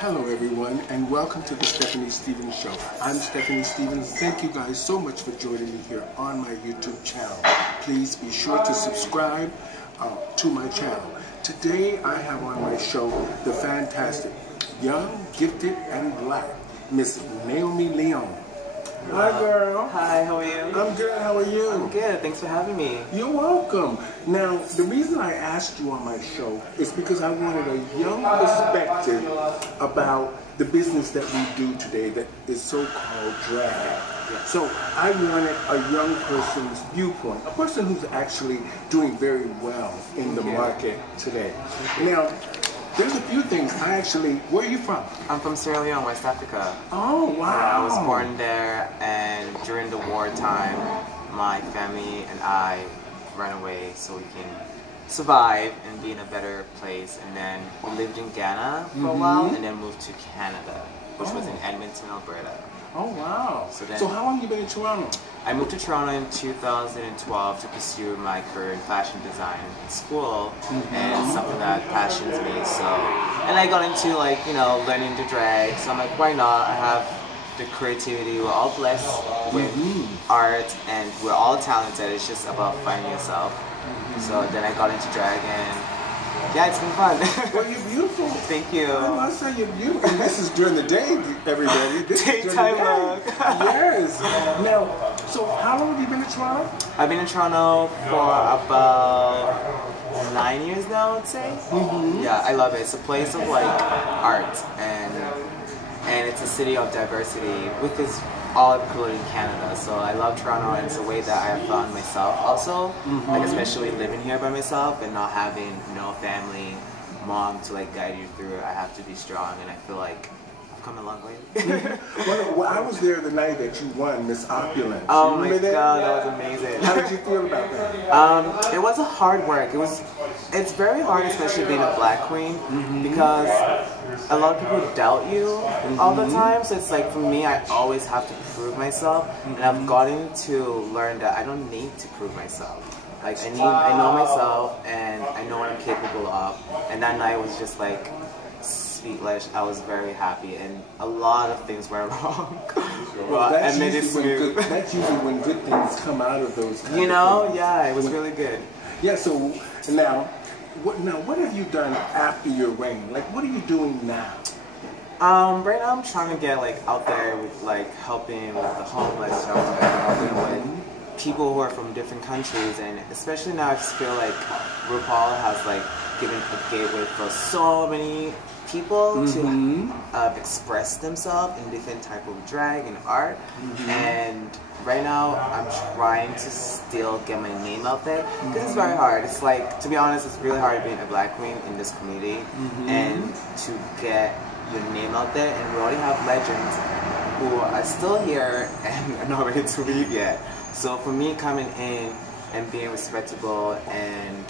Hello everyone, and welcome to the Stephanie Stevens Show. I'm Stephanie Stevens. Thank you guys so much for joining me here on my YouTube channel. Please be sure to subscribe to my channel. Today I have on my show the fantastic, young, gifted, and black Miss Naomi Leon. Hi girl. Hi, how are you? I'm good, how are you? I'm good, thanks for having me. You're welcome. Now, the reason I asked you on my show is because I wanted a young perspective about the business that we do today that is so-called drag. So I wanted a young person's viewpoint, a person who's actually doing very well in the market today. Now, there's a few things where are you from? I'm from Sierra Leone, West Africa. Oh, wow. Yeah, I was born there, and during the wartime, my family and I ran away so we can survive and be in a better place. And then we lived in Ghana for a while, and then moved to Canada, which was in Edmonton, Alberta. Oh, wow. So how long have you been in Toronto? I moved to Toronto in 2012 to pursue my career in fashion design in school, and it's something that passions me. So, and I got into learning to drag. So I'm like, why not? I have the creativity. We're all blessed with art, and we're all talented. It's just about finding yourself. So then I got into drag, and yeah, it's been fun. Well, you're beautiful. Thank you. I must say you're beautiful. And this is during the day, everybody. This is Daytime during the look. day. Yes. Now, so how long have you been in Toronto? I've been in Toronto for about 9 years now, I'd say. Yeah, I love it. It's a place of art, and it's a city of diversity, which is all included in Canada. So I love Toronto, and it's a way that I have found myself also, especially living here by myself and not having no family, mom to guide you through it. I have to be strong, and I feel like I've come a long way. Well, I was there the night that you won Miss Opulence. Oh my God, that was amazing. How did you feel about that? It was a hard work. It's very hard, especially being a black queen, because a lot of people doubt you all the time. So it's like, for me, I always have to prove myself, and I've gotten to learn that I don't need to prove myself. I know myself, and I know what I'm capable of. And that night was just sweet. I was very happy, and a lot of things went wrong. Well, that's usually when good things come out of those kinds of things. Yeah, it was really good. Yeah, so now what have you done after your reign? What are you doing now? Right now I'm trying to get out there with helping with the homeless shelter, helping with people who are from different countries, and especially now I just feel like RuPaul has given a gateway for so many people to express themselves in different type of drag and art, and right now I'm trying to still get my name out there, because it's very hard. It's to be honest, it's really hard being a black queen in this community, and to get your name out there, and we already have legends who are still here and are not ready to leave yet. So for me, coming in and being respectable and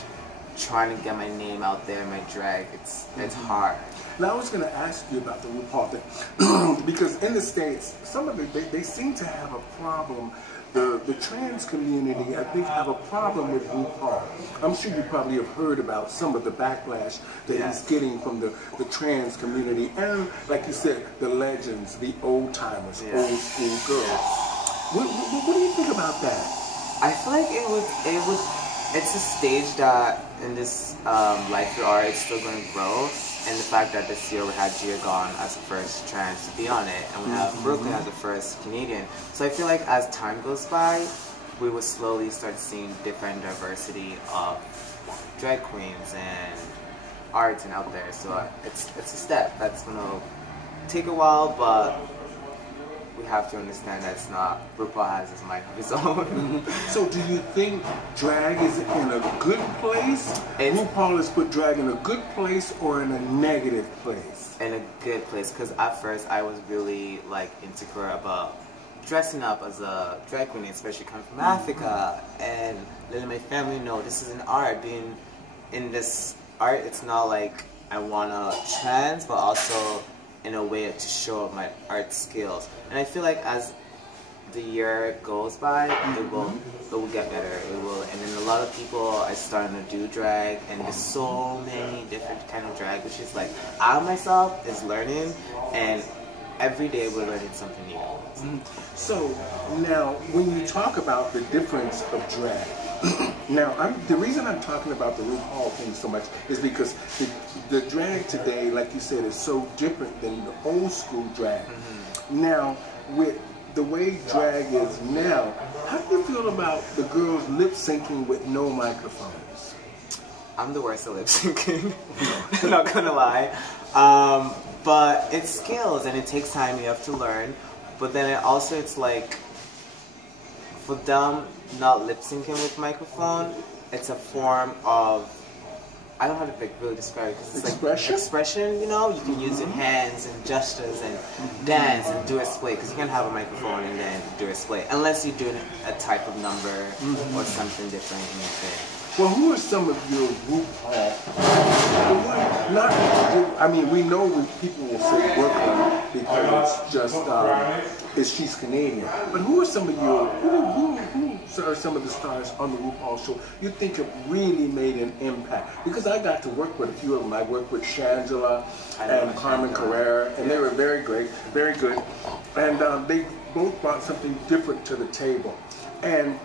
trying to get my name out there, my drag, it's hard. Now I was going to ask you about the RuPaul thing, because in the States, some of it, they seem to have a problem. The trans community, I think, have a problem with RuPaul. I'm sure you probably have heard about some of the backlash that he's getting from the trans community, and like you said, the legends, the old timers, old school girls. What do you think about that? I feel like it's a stage that in this life of art, it's still going to grow. And the fact that this year we had Gia Gone as the first trans to be on it, and we have Brooklyn as the first Canadian. So I feel like as time goes by, we will slowly start seeing different diversity of drag queens and arts and out there. So it's a step that's going to take a while, but we have to understand that it's not, RuPaul has his mind of his own. So do you think drag is in a good place? RuPaul has put drag in a good place or in a negative place? In a good place, because at first I was really insecure about dressing up as a drag queen, especially coming from Africa, and letting my family know this is an art. Being in this art, it's not I want to trans, but also in a way to show my art skills. And I feel like as the year goes by, it will get better. It will, and then a lot of people are starting to do drag, and there's so many different kind of drag, which is like I myself is learning, and every day we're learning something new. So now, when you talk about the difference of drag, now the reason I'm talking about the RuPaul thing so much is because the drag today, like you said, is so different than the old school drag. Now, with the way drag is now, how do you feel about the girls lip syncing with no microphones? I'm the worst at lip syncing, not gonna lie. But it's skills and it takes time, you have to learn. But then it's like, for them not lip syncing with microphone, it's a form of, I don't know how to like really describe it, because it's expression? Like expression, you know? You can use your hands and gestures and dance and do a split, because you can have a microphone and then do a split, unless you're doing a type of number or something different in your thing. Well, who are some of your RuPaul? I mean, we know people will say Brooklyn because it's just she's Canadian. But who are some of your who are some of the stars on the RuPaul show you think have really made an impact? Because I got to work with a few of them. I worked with Shangela and Carmen Carrera, and they were very great, very good, and they both brought something different to the table. And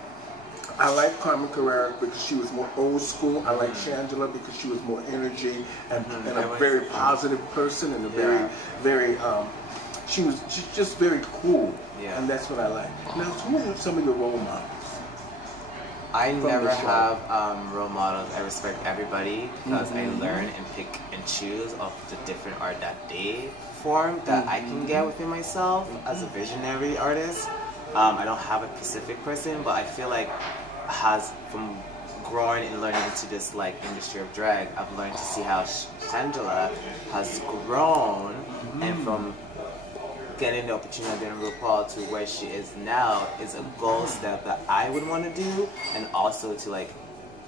I like Carmen Carrera because she was more old school. I like Shangela because she was more energy and a very positive person and a very she's just very cool. Yeah. And that's what I like. Now, who are some of your role models? I never have role models. I respect everybody because I learn and pick and choose of the different art that they form that I can get within myself as a visionary artist. I don't have a specific person, but I feel like from growing and learning into this like industry of drag, I've learned to see how Shangela has grown, and from getting the opportunity of being RuPaul to where she is now is a goal step that I would want to do, and also to like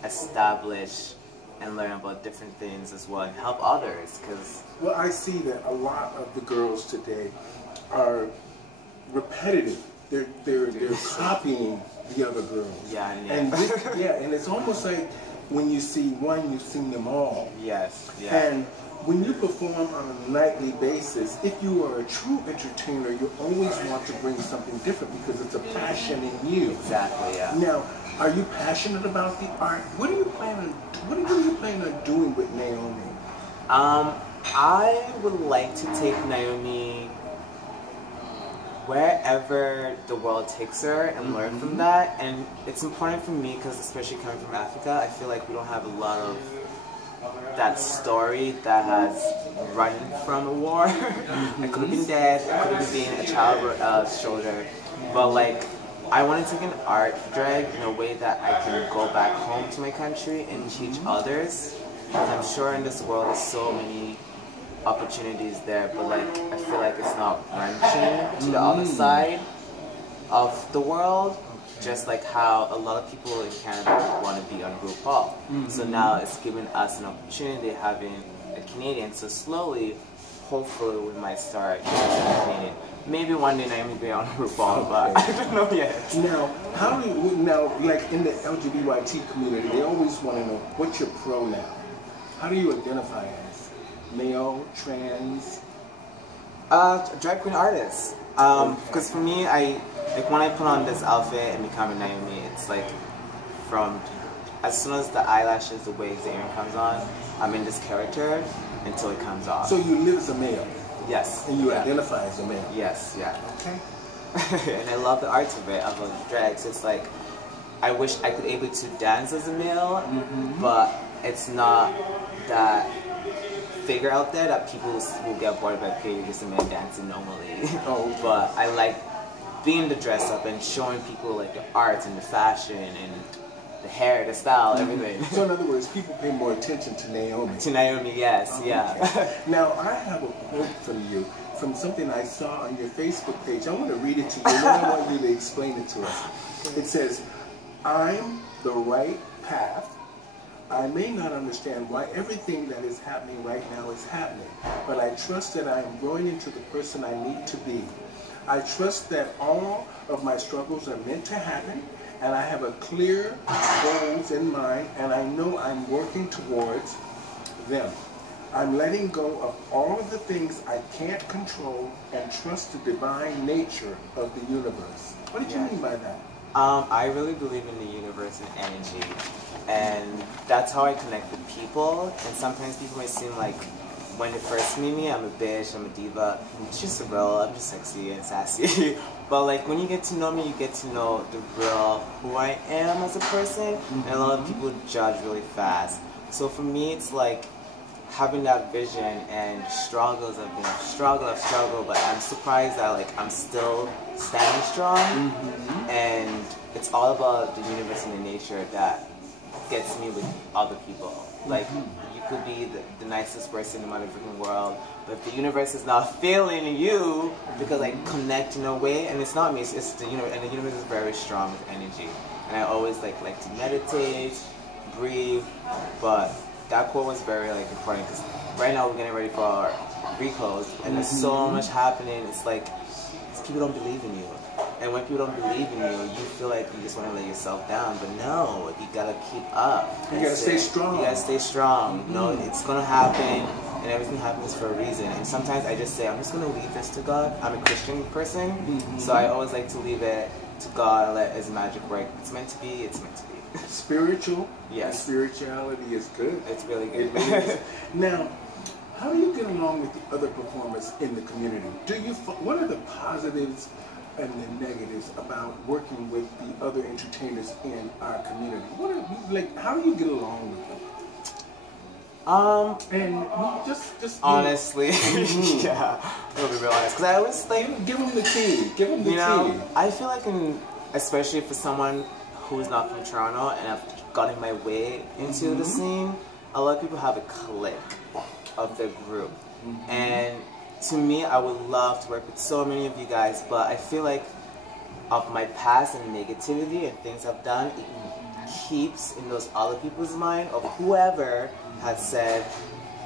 establish and learn about different things as well and help others. Because well, I see that a lot of the girls today are repetitive. They're copying the other girls. Yeah, and and it's almost like when you see one, you've seen them all. Yes. Yeah. And when you perform on a nightly basis, if you are a true entertainer, you always want to bring something different because it's a passion in you. Exactly. Yeah. Now, are you passionate about the art? What are you planning on doing with Naomi? I would like to take Naomi wherever the world takes her and learn from that. And it's important for me because, especially coming from Africa, I feel like we don't have a lot of that story that has run from a war. I could have been dead, I could have been a child soldier, but like I want to take an art drag in a way that I can go back home to my country and teach others. And I'm sure in this world there's so many opportunities there, but like I feel like it's not branching to the other side of the world, just like how a lot of people in Canada want to be on RuPaul. So now it's giving us an opportunity having a Canadian. So slowly, hopefully we might start using a Canadian. Maybe one day Naomi will be on RuPaul, but I don't know yet. Now, how do you, like in the LGBT community, they always want to know what's your pronoun. How do you identify as? Male, trans? Drag queen artist. Because for me, like when I put on this outfit and become a Naomi, it's like from as soon as the eyelashes, the wigs, the earring comes on, I'm in this character until it comes off. So you live as a male? Yes. And you identify as a male? Yes, yeah. Okay. And I love the art of it, of drag. So it's like, I wish I could able to dance as a male, but it's not that figure out there that people will get bored by paying just a man dancing normally. But I like being the dress up and showing people like the art and the fashion and the hair, the style, everything. So in other words, people pay more attention to Naomi. To Naomi, yes, yeah. Now I have a quote from you, from something I saw on your Facebook page. I want to read it to you, and then I want you to explain it to us. It says, "I'm the right path. I may not understand why everything that is happening right now is happening, but I trust that I am growing into the person I need to be. I trust that all of my struggles are meant to happen, and I have a clear goals in mind, and I know I'm working towards them. I'm letting go of all of the things I can't control and trust the divine nature of the universe. What did you mean by that? I really believe in the universe and energy, and that's how I connect with people. And sometimes people may seem like, when they first meet me, I'm a bitch, I'm a diva. It's just real, I'm just sexy and sassy. But like when you get to know me, you get to know the real who I am as a person. And a lot of people judge really fast. So for me, it's like having that vision and struggles. I've struggled, but I'm surprised that like I'm still standing strong. And it's all about the universe and the nature that gets me with other people. Like you could be the nicest person in the motherfucking world, but if the universe is not feeling you because I connect in a way, and it's not me, it's the universe, and the universe is very strong with energy. And I always like to meditate, breathe, but that quote was very like important because right now we're getting ready for our reclose, and there's so much happening. It's like people don't believe in you, and when people don't believe in you, you feel like you just want to let yourself down. But no, you gotta keep up. You gotta stay strong. You gotta stay strong. You know, it's gonna happen, and everything happens for a reason. And sometimes I just say, I'm just gonna leave this to God. I'm a Christian person, so I always like to leave it to God and let His magic work. It's meant to be. It's meant to be. Spiritual? Yes. Spirituality is good. It's really good. It really is. Now, how do you get along with the other performers in the community? What are the positives and the negatives about working with the other entertainers in our community? How do you get along with them? And just honestly, yeah, I'm gonna be real honest, because I always like give them the tea. Give them the tea. I feel like, especially for someone who's not from Toronto and I've gotten my way into the scene, a lot of people have a clique of their group, and to me, I would love to work with so many of you guys, but I feel like of my past and negativity and things I've done, it keeps in those other people's mind of whoever has said,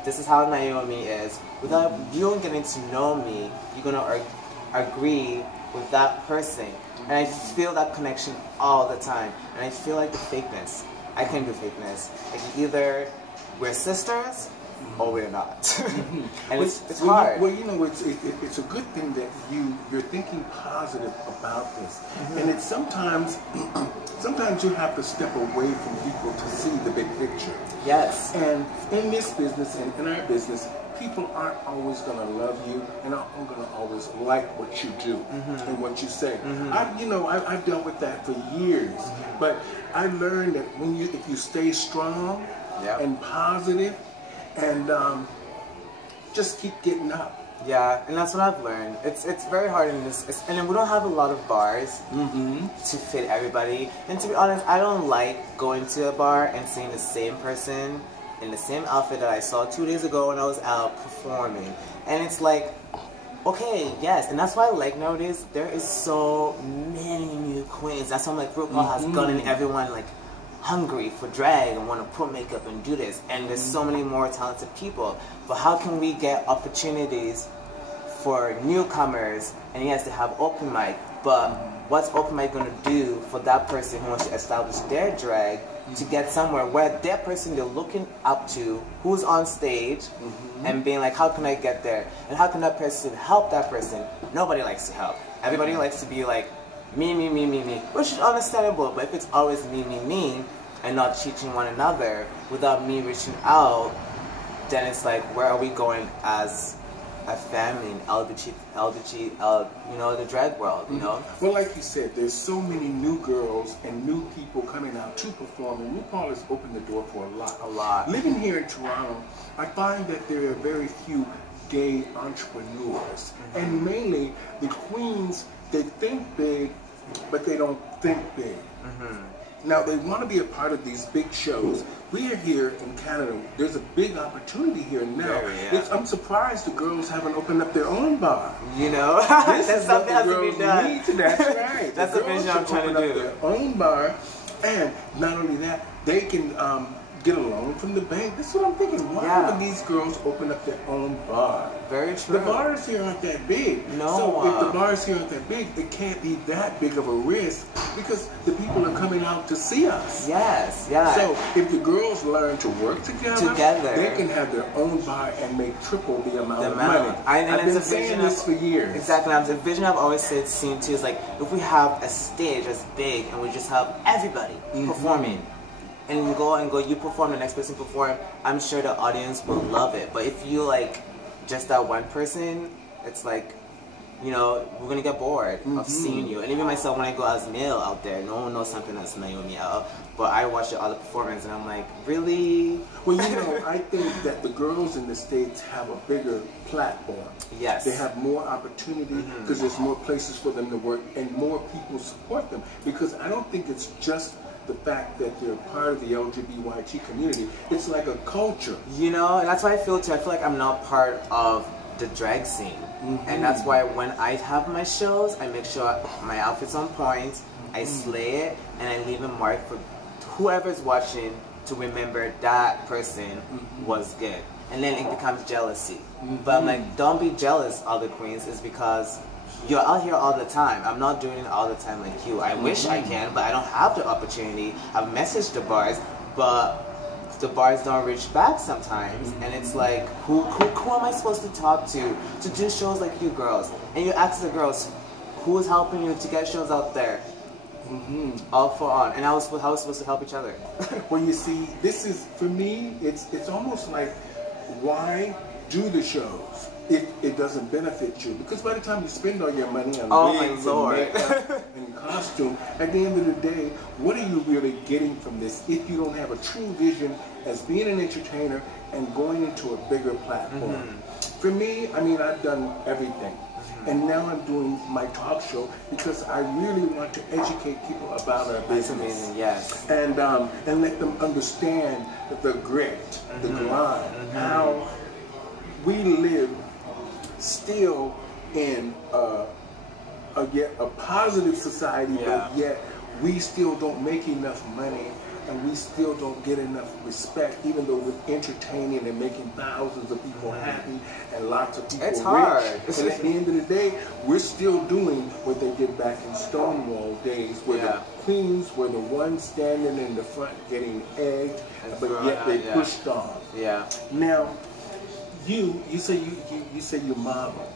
this is how Naomi is. Without you getting to know me, you're going to agree with that person. And I feel that connection all the time. And I feel like the fakeness. I can't do fakeness. Like either we're sisters or we're not. And it's hard. Well, you know, it's a good thing that you're thinking positive about this. And it's sometimes you have to step away from people to see the big picture. Yes. And in this business and in our business, people aren't always going to love you and aren't going to always like what you do and what you say. I've dealt with that for years, but I learned that if you stay strong and positive and just keep getting up. Yeah, and that's what I've learned. It's very hard in this, and then we don't have a lot of bars to fit everybody. And to be honest, I don't like going to a bar and seeing the same person in the same outfit that I saw 2 days ago when I was out performing. And it's like, okay, yes, and that's why I like nowadays, there is so many new queens. That's why like RuPaul has gotten everyone like hungry for drag and want to put makeup and do this. And there's so many more talented people. But how can we get opportunities for newcomers? And yes, they have open mic, but what's open mic going to do for that person who wants to establish their drag to get somewhere where that person they're looking up to, who's on stage, and being like, how can I get there? And how can that person help that person? Nobody likes to help. Everybody likes to be like, me, me, me, me, me, which is understandable, but if it's always me, me, me, and not teaching one another without me reaching out, then it's like, where are we going as a family in the drag world, you know? Well, like you said, there's so many new girls and new people coming out to perform, and RuPaul has opened the door for a lot. A lot. Living here in Toronto, I find that there are very few gay entrepreneurs, and mainly the queens, they think big, but they don't think big. Now, they want to be a part of these big shows. We are here in Canada. There's a big opportunity here now. I'm surprised the girls haven't opened up their own bar. You know, that's something that has to be done. That's right. That's the vision I'm trying to do. Their own bar, and not only that, they can get a loan from the bank. That's what I'm thinking. Why would these girls open up their own bar? Very true. The bars here aren't that big. No. So if the bars here aren't that big, it can't be that big of a risk because the people are coming out to see us. Yes, yeah. So if the girls learn to work together, they can have their own bar and make triple the amount of money. I've been saying this for years. Exactly. The vision I've always seen too is like, if we have a stage as big and we just have everybody performing, and you go, you perform, the next person perform, I'm sure the audience will love it. But if you like just that one person, it's like, you know, we're gonna get bored of seeing you. And even myself, when I go as male out there, no one knows something that's Naomi out. But I watch all the performance and I'm like, really? Well, you know, I think that the girls in the States have a bigger platform. Yes. They have more opportunity because there's more places for them to work and more people support them. Because I don't think it's just the fact that they're part of the LGBTQ community. It's like a culture. You know, and that's why I feel too. I feel like I'm not part of the drag scene. And that's why when I have my shows, I make sure my outfit's on point, I slay it, and I leave a mark for whoever's watching to remember that person was good. And then it becomes jealousy. But I'm like, don't be jealous, other queens, is because you're out here all the time. I'm not doing it all the time like you. I wish I can, but I don't have the opportunity. I've messaged the bars, but the bars don't reach back sometimes. And it's like, who am I supposed to talk to do shows like you girls? And you ask the girls, who is helping you to get shows out there? All for on. And how was supposed to help each other? Well, you see, this is, for me, it's almost like, why do the shows if it doesn't benefit you? Because by the time you spend all your money on wigs and makeup and costume, at the end of the day, what are you really getting from this if you don't have a true vision as being an entertainer and going into a bigger platform? For me, I mean, I've done everything. And now I'm doing my talk show because I really want to educate people about our business. Yes. And let them understand the grit, the grind, how we live still in a positive society, but yet we still don't make enough money and we still don't get enough respect, even though we're entertaining and making thousands of people happy and lots of people rich. And at the end of the day, we're still doing what they did back in Stonewall days, where the queens were the ones standing in the front getting egged, but yet they pushed on. Now, you say you model.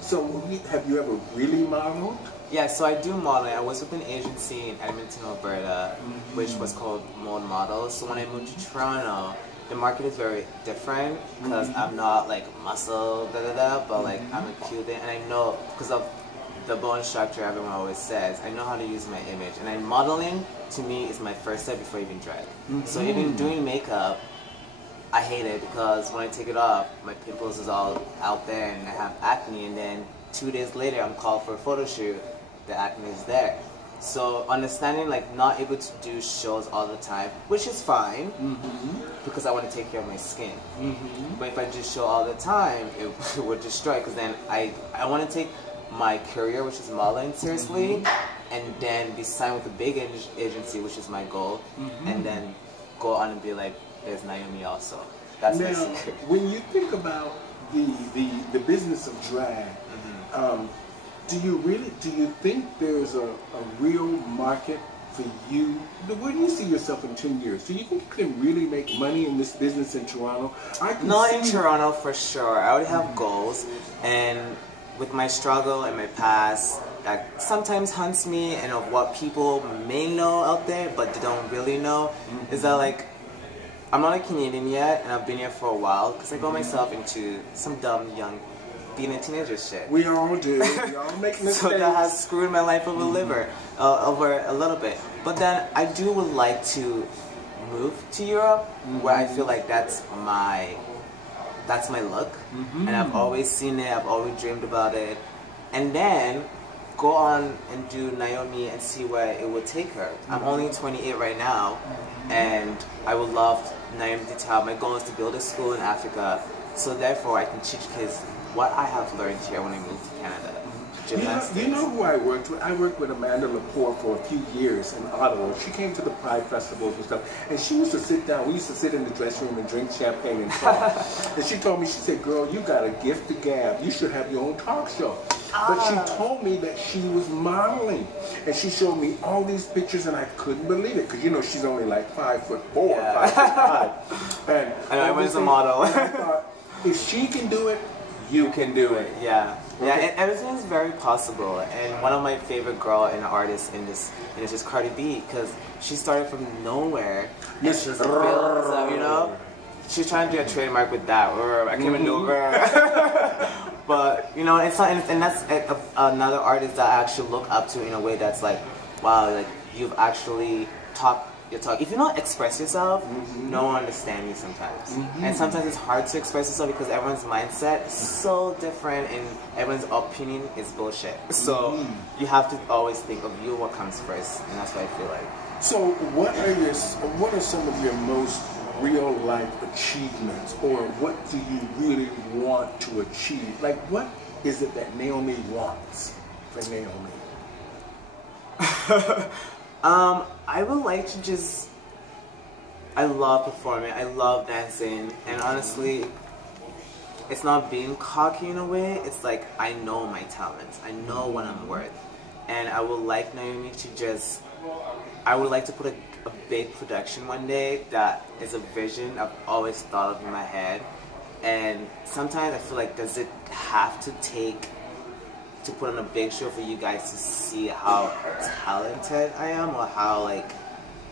So have you ever really modeled? Yeah, so I do modeling. I was with an agency in Edmonton, Alberta, which was called Mode Models. So when I moved to Toronto, the market is very different because I'm not like muscle, but like I'm a Cuban, and I know because of the bone structure everyone always says, I know how to use my image. And modeling, to me, is my first step before even drag. So even doing makeup, I hate it because when I take it off, my pimples is all out there and I have acne, and then 2 days later I'm called for a photo shoot, the acne is there. So understanding like not able to do shows all the time, which is fine because I want to take care of my skin. But if I do show all the time, it would destroy, because then I want to take my career, which is modeling, seriously, and then be signed with a big agency, which is my goal, and then go on and be like, there's Naomi also. That's my secret. When you think about the business of drag, do you think there's a real market for you? Where do you see yourself in 10 years? Do you think you can really make money in this business in Toronto? Not in Toronto for sure. I already have goals, and with my struggle and my past, that sometimes hunts me, and of what people may know out there but they don't really know, is that like, I'm not a Canadian yet, and I've been here for a while because I got myself into some dumb young being a teenager shit. We all do. We all make mistakes. So that has screwed my life over over a little bit. But then I would like to move to Europe, where I feel like that's my look, and I've always seen it. I've always dreamed about it, and then go on and do Naomi and see where it would take her. I'm only 28 right now, and I would love Naomi to have. My goal is to build a school in Africa, so therefore I can teach kids what I have learned here when I moved to Canada. gymnastics. You know who I worked with? I worked with Amanda Lepore for a few years in Ottawa. She came to the Pride festivals and stuff, and she used to sit down. We used to sit in the dressing room and drink champagne and talk. And she told me, she said, "Girl, you got a gift to gab. You should have your own talk show." But she told me that she was modeling, and she showed me all these pictures, and I couldn't believe it because you know she's only like 5'4", 5'5", and I was a model. I thought, if she can do it, you can do it. Yeah. Okay. Yeah, and everything is very possible. And one of my favorite girl and artists in this is Cardi B, because she started from nowhere. And she's built up, you know. She's trying to do a trademark with that, or I can't even do it. But you know, it's not, and that's another artist that I actually look up to in a way that's like, wow, like you've actually talked your talk. If you don't express yourself, no one understands you sometimes. And sometimes it's hard to express yourself because everyone's mindset is so different and everyone's opinion is bullshit. So you have to always think of you, what comes first, and that's what I feel like. So what are some of your most real life achievements, or what do you really want to achieve? Like, what is it that Naomi wants for Naomi? I would like to just, I love performing, I love dancing, and honestly, it's not being cocky in a way, it's like I know my talents, I know what I'm worth, and I would like Naomi to just, I would like to put a big production one day that is a vision I've always thought of in my head, and sometimes I feel like, does it have to take to put on a big show for you guys to see how talented I am, or how, like,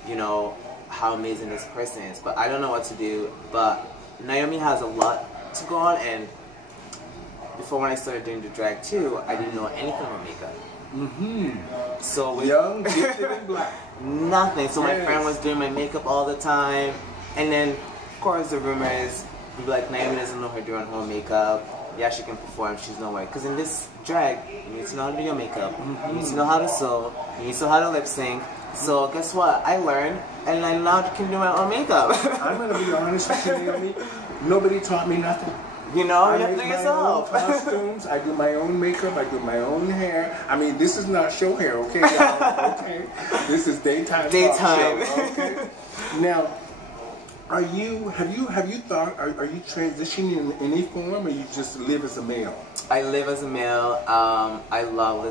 you know, how amazing this person is? But I don't know what to do. But Naomi has a lot to go on, and before, when I started doing the drag too, I didn't know anything about makeup. So with young, gifted, and black. Nothing. So my friend was doing my makeup all the time, and then of course the rumors would be like, Naomi doesn't know her doing her own makeup. Yeah, she can perform, she's no way. Because in this drag, you need to know how to do your makeup, you need to know how to sew, you need to know how to lip sync. So guess what? I learned, and I now can do my own makeup. I'm going to be honest with you, Naomi. Nobody taught me nothing. You know, I you have to make do my yourself. own costumes, I do my own makeup, I do my own hair. I mean, this is not show hair, okay, y'all? Okay? This is daytime. Daytime. Show, okay? Now, have you thought, are you transitioning in any form, or you just live as a male? I live as a male. I love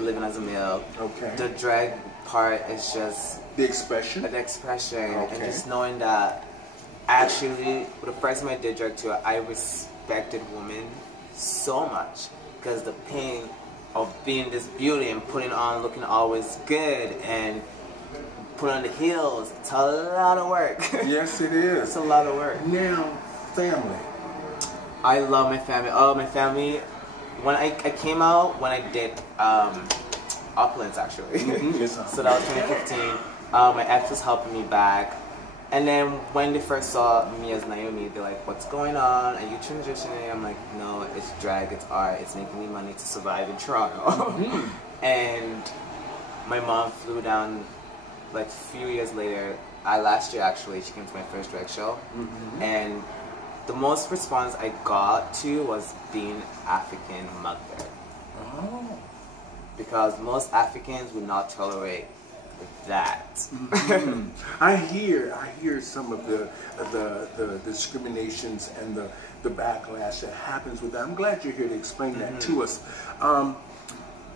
living as a male. Okay. The drag part is just the expression. The expression, okay. And just knowing that. Actually, the first time I did drag too, I respected women so much, because the pain of being this beauty and putting on, looking always good, and put on the heels, it's a lot of work. Yes, it is. It's a lot of work. Now, family. I love my family. Oh, my family. When I came out, when I did Opulence, actually. So that was 2015. My ex was helping me back. And then when they first saw me as Naomi, they're like, what's going on? Are you transitioning? I'm like, no, it's drag, it's art, it's making me money to survive in Toronto. And my mom flew down like a few years later, last year actually, she came to my first drag show. And the most response I got to was being African mother. Because most Africans would not tolerate that. I hear some of the discriminations and the backlash that happens with that. I'm glad you're here to explain that to us.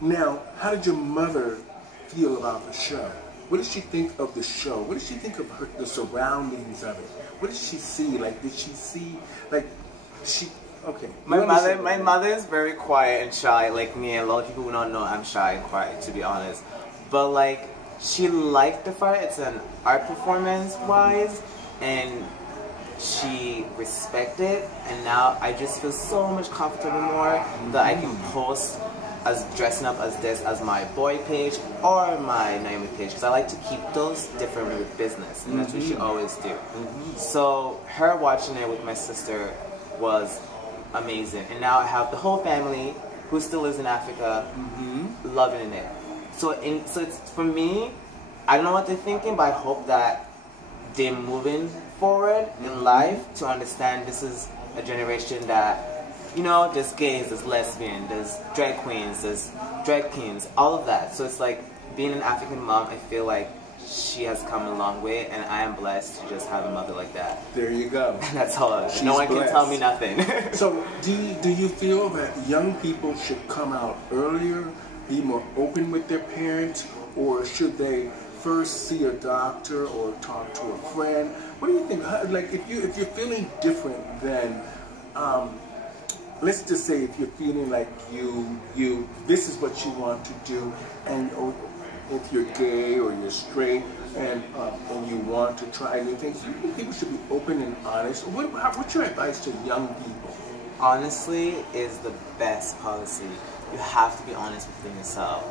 Now, how did your mother feel about the show? What did she think of the show? What did she think of the surroundings of it? What did she see? Like, did she see, like, she, okay. My mother is very quiet and shy, like me. A lot of people will not know I'm shy and quiet, to be honest. But like, she liked the fight. It's an art performance wise, and she respected. And now I just feel so much comfortable more that I can post as dressing up as this as my boy page or my Naomi page, because I like to keep those different with business, and that's what she always do. So her watching it with my sister was amazing, and now I have the whole family who still lives in Africa loving it. So it's, for me, I don't know what they're thinking, but I hope that they're moving forward in life to understand this is a generation that you know, there's gays, there's lesbian, there's drag queens, there's drag kings, all of that. So it's like, being an African mom, I feel like she has come a long way, and I am blessed to just have a mother like that. There you go. That's all. She's no one blessed. can tell me nothing. So, do you feel that young people should come out earlier, be more open with their parents, or should they first see a doctor or talk to a friend? What do you think? Like, if you're feeling different, then let's just say if you're feeling like this is what you want to do, and if you're gay or you're straight and you want to try new things, you think people should be open and honest? What's your advice to young people? Honestly is the best policy. You have to be honest within yourself,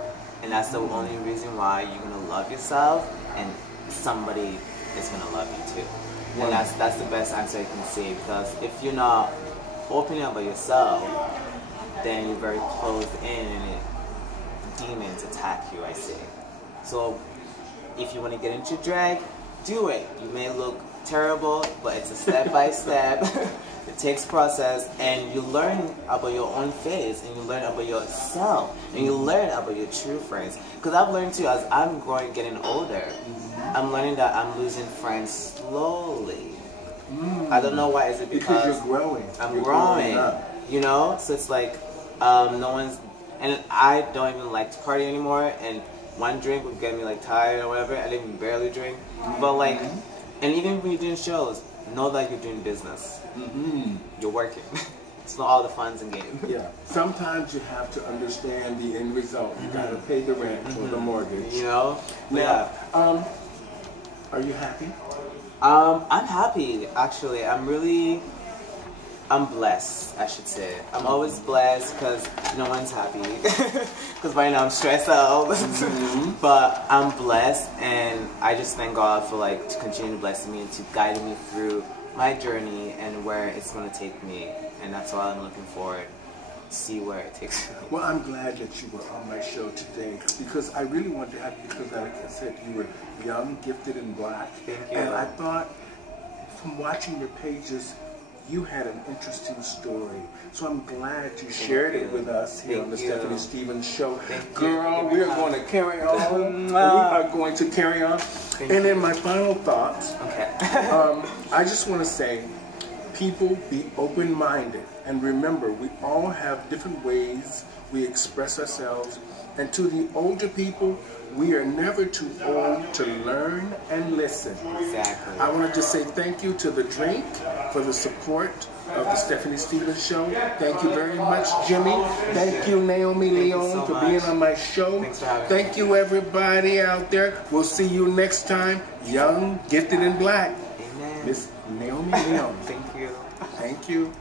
and that's the only reason why you're gonna love yourself, and somebody is gonna love you too. And that's the best answer I can say, because if you're not opening up about yourself, then you're very closed in, and demons attack you, I say. So if you want to get into drag, do it. You may look terrible, but it's a step by step. It takes process, and you learn about your own face, and you learn about yourself, and you learn about your true friends. Because I've learned too, as I'm getting older, I'm learning that I'm losing friends slowly. I don't know why. Is it because you're growing? I'm growing. You know, so it's like no one's, and I don't even like to party anymore, and one drink would get me like tired or whatever. I didn't even barely drink, but like, and even when you're doing shows, know that you're doing business. You're working. It's not all the fun's and games. Yeah. Sometimes you have to understand the end result. You gotta pay the rent or the mortgage. You know. Now, are you happy? I'm happy actually. I'm blessed, I should say. I'm always blessed because no one's happy. Because right now I'm stressed out. But I'm blessed, and I just thank God for like to continue blessing me and to guide me through my journey and where it's going to take me. And that's all I'm looking forward to see where it takes me. Well, I'm glad that you were on my show today, because I really wanted to have you, because like I said, you were young, gifted, and black. Thank you. And I thought, from watching your pages, you had an interesting story. So I'm glad you shared it with us here on the Stephanie Stevens Show. Girl, we are going to carry on. We are going to carry on. And then my final thoughts. Okay. I just want to say, people, be open-minded. And remember, we all have different ways we express ourselves. And to the older people, we are never too old to learn and listen. Exactly. I want to just say thank you to The Drink for the support of the Stephanie Stevens Show. Thank you very much, Jimmy. Thank you, Naomi Leon, for being on my show. Thanks for having me. Thank you, everybody out there. We'll see you next time. Young, gifted, and black. Amen. Miss Naomi Leon. Thank you. Thank you.